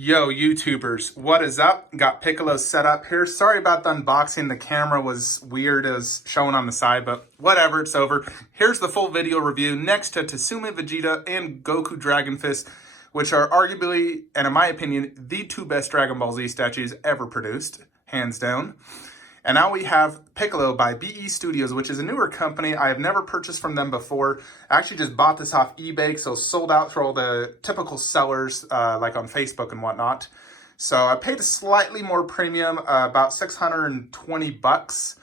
Yo, YouTubers, what is up? Got Piccolo set up here. Sorry about the unboxing. The camera was weird. It was showing on the side, but whatever, it's over. Here's the full video review next to Tsume Vegeta and Goku Dragon Fist, which are arguably, and in my opinion, the two best Dragon Ball Z statues ever produced, hands down. And now we have Piccolo by BE Studios, which is a newer company. I have never purchased from them before. I actually just bought this off eBay, so sold out for all the typical sellers, like on Facebook and whatnot. So I paid a slightly more premium, about 620 bucks.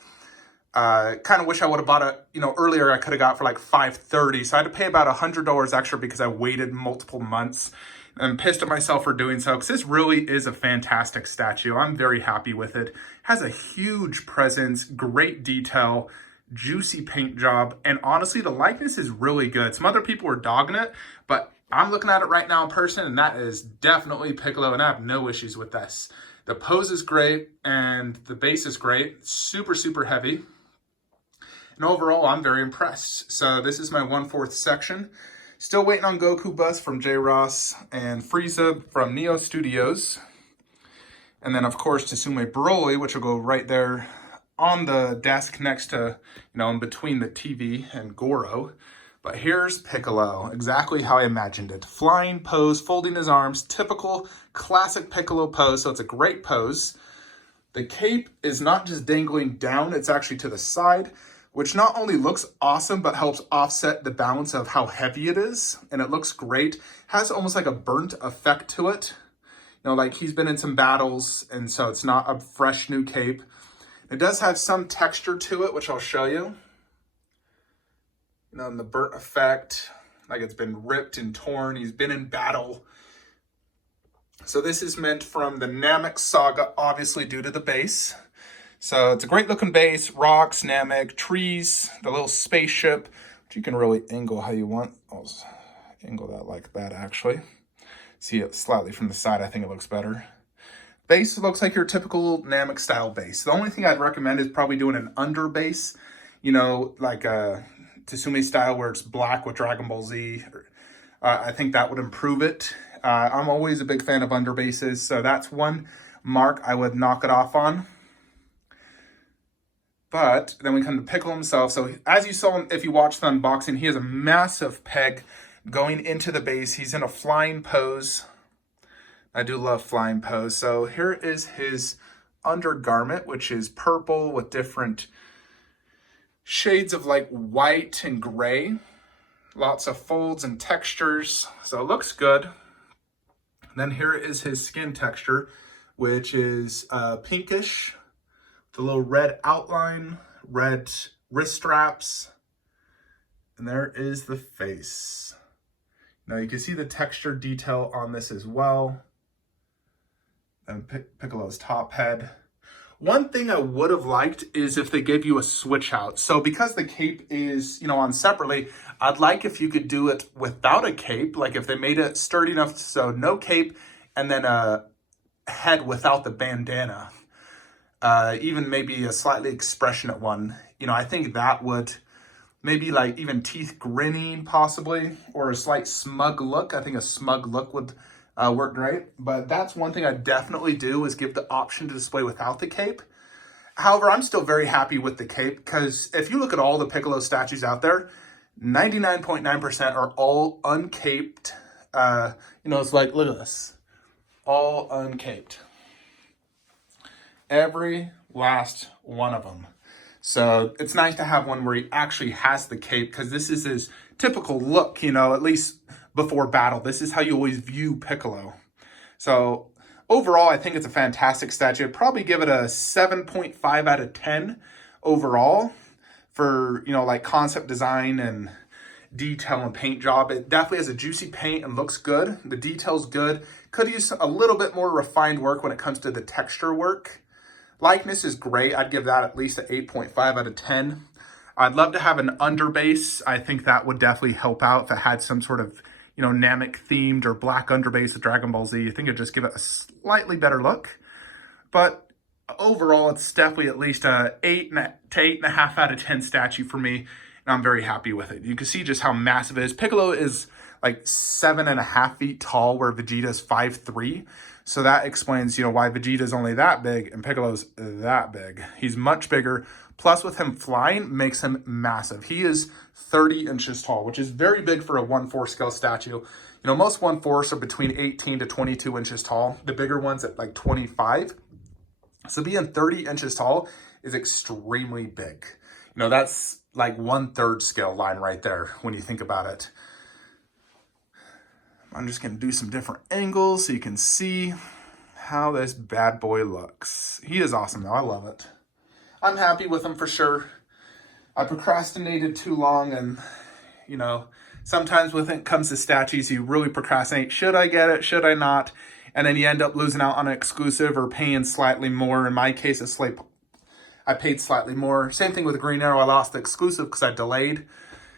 Kind of wish I would have bought it, earlier. I could have got for like $530. So I had to pay about $100 extra because I waited multiple months. I'm pissed at myself for doing so because this really is a fantastic statue. I'm very happy with it. Has a huge presence, great detail, juicy paint job, and honestly, the likeness is really good. Some other people were dogging it, but I'm looking at it right now in person, and that is definitely Piccolo, and I have no issues with this. The pose is great, and the base is great. Super, super heavy. And overall, I'm very impressed. So this is my 1/4 section. Still waiting on Goku Bus from J. Ross and Frieza from Neo Studios. And then, of course, Tsume Broly, which will go right there on the desk next to, in between the TV and Goro. But here's Piccolo, exactly how I imagined it. Flying pose, folding his arms, typical classic Piccolo pose, so it's a great pose. The cape is not just dangling down, it's actually to the side, which not only looks awesome, but helps offset the balance of how heavy it is. And it looks great. Has almost like a burnt effect to it. Like he's been in some battles, and so it's not a fresh new cape. It does have some texture to it, which I'll show you. And the burnt effect, like it's been ripped and torn. He's been in battle. So this is meant from the Namek saga, obviously due to the base. So it's a great looking base, rocks, Namek, trees, the little spaceship, which you can really angle how you want. I'll angle that like that actually. See it slightly from the side, I think it looks better. Base looks like your typical Namek style base. The only thing I'd recommend is probably doing an under base, like a Tsume style where it's black with Dragon Ball Z. I think that would improve it. I'm always a big fan of under bases, so that's one mark I would knock it off on. But then we come to Piccolo himself. So as you saw, if you watched the unboxing, he has a massive peg going into the base. He's in a flying pose. I do love flying pose. So here is his undergarment, which is purple with different shades of like white and gray. Lots of folds and textures. So it looks good. Then here is his skin texture, which is pinkish. The little red outline, red wrist straps, and there is the face. Now you can see the texture detail on this as well. And Piccolo's top head. One thing I would have liked is if they gave you a switch out. So because the cape is, on separately, I'd like if you could do it without a cape, like if they made it sturdy enough, so no cape, and then a head without the bandana. Even maybe a slightly expressionate one. I think that would maybe like even teeth grinning possibly, or a slight smug look. I think a smug look would work great. But that's one thing I definitely do is give the option to display without the cape. However, I'm still very happy with the cape because if you look at all the Piccolo statues out there, 99.9% are all uncaped. It's like, look at this. All uncaped. Every last one of them. So it's nice to have one where he actually has the cape because this is his typical look, at least before battle. This is how you always view Piccolo. So overall, I think it's a fantastic statue. I'd probably give it a 7.5 out of 10 overall for, like concept design and detail and paint job. It definitely has a juicy paint and looks good. The detail's good. Could use a little bit more refined work when it comes to the texture work. Likeness is great. I'd give that at least an 8.5 out of 10. I'd love to have an underbase. I think that would definitely help out if it had some sort of, Namek themed or black underbase of Dragon Ball Z. I think it'd just give it a slightly better look. But overall, it's definitely at least a 8 to 8.5 out of 10 statue for me. And I'm very happy with it. You can see just how massive it is. Piccolo is like 7.5 feet tall, where Vegeta's 5'3". So that explains, why Vegeta's only that big and Piccolo's that big. He's much bigger. Plus, with him flying, makes him massive. He is 30 inches tall, which is very big for a 1/4 scale statue. Most 1/4s are between 18 to 22 inches tall. The bigger ones at like 25. So being 30 inches tall is extremely big. That's like 1/3 scale line right there when you think about it. I'm just going to do some different angles so you can see how this bad boy looks. He is awesome though. I love it. I'm happy with him for sure. I procrastinated too long, and sometimes when it comes to statues, you really procrastinate. Should I get it? Should I not? And then you end up losing out on an exclusive or paying slightly more. In my case, I paid slightly more. Same thing with Green Arrow. I lost the exclusive because I delayed.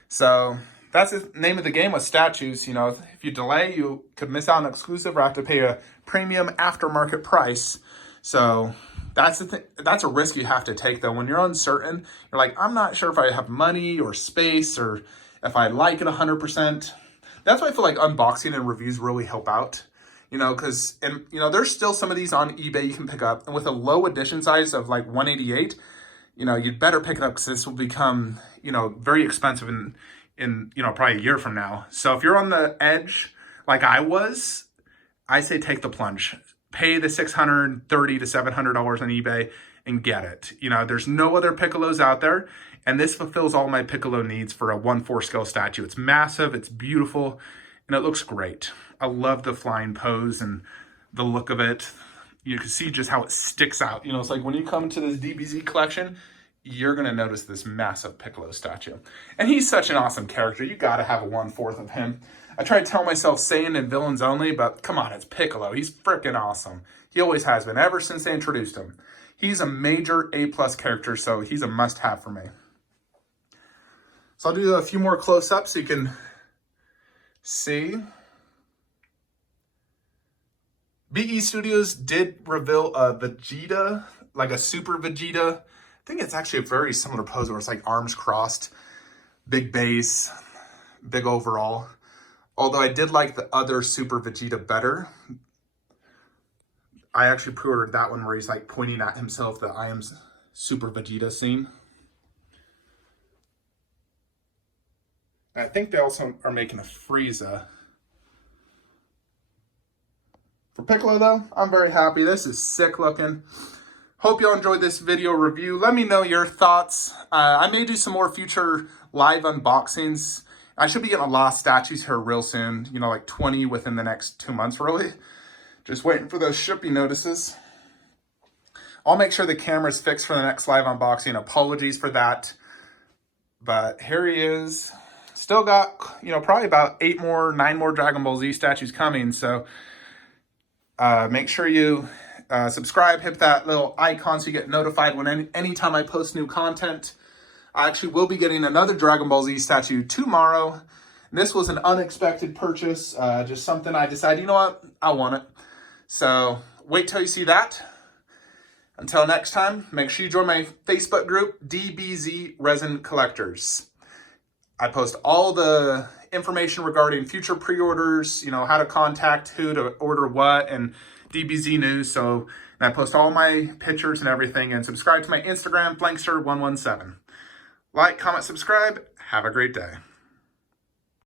So that's the name of the game with statues. If you delay, you could miss out on an exclusive or have to pay a premium aftermarket price. So that's the thing. That's a risk you have to take though. When you're uncertain, you're like, I'm not sure if I have money or space or if I like it 100%. That's why I feel like unboxing and reviews really help out. Because there's still some of these on eBay you can pick up, and with a low edition size of like 188, you'd better pick it up because this will become very expensive in probably a year from now. So if you're on the edge like I was, I say take the plunge. Pay the $630 to $700 on eBay and get it. There's no other Piccolos out there, and this fulfills all my Piccolo needs for a 1/4 scale statue. It's massive, it's beautiful, and it looks great. I love the flying pose and the look of it. You can see just how it sticks out. It's like when you come to this DBZ collection, you're going to notice this massive Piccolo statue. And he's such an awesome character. You got to have a 1/4 of him. I try to tell myself Saiyan and villains only, but come on, it's Piccolo. He's freaking awesome. He always has been, ever since they introduced him. He's a major A+ character, so he's a must-have for me. So I'll do a few more close-ups so you can see. BE Studios did reveal a Vegeta, like a Super Vegeta. I think it's actually a very similar pose where it's like arms crossed, big base, big overall. Although I did like the other Super Vegeta better. I actually pre-ordered that one where he's like pointing at himself, the I am Super Vegeta scene. And I think they also are making a Frieza. For Piccolo though, I'm very happy. This is sick looking. Hope y'all enjoyed this video review. Let me know your thoughts. I may do some more future live unboxings. I should be getting a lot of statues here real soon. Like 20 within the next 2 months, really. Just waiting for those shipping notices. I'll make sure the camera's fixed for the next live unboxing. Apologies for that. But here he is. Still got, probably about 9 more Dragon Ball Z statues coming. So make sure you subscribe, hit that little icon so you get notified when anytime I post new content. I actually will be getting another Dragon Ball Z statue tomorrow. This was an unexpected purchase, just something I decided, you know what, I want it. So wait till you see that. Until next time, make sure you join my Facebook group, DBZ Resin Collectors. I post all the information regarding future pre-orders, how to contact who to order what, and DBZ news. So I post all my pictures and everything, and subscribe to my Instagram, Flankster117. Like, comment, subscribe. Have a great day.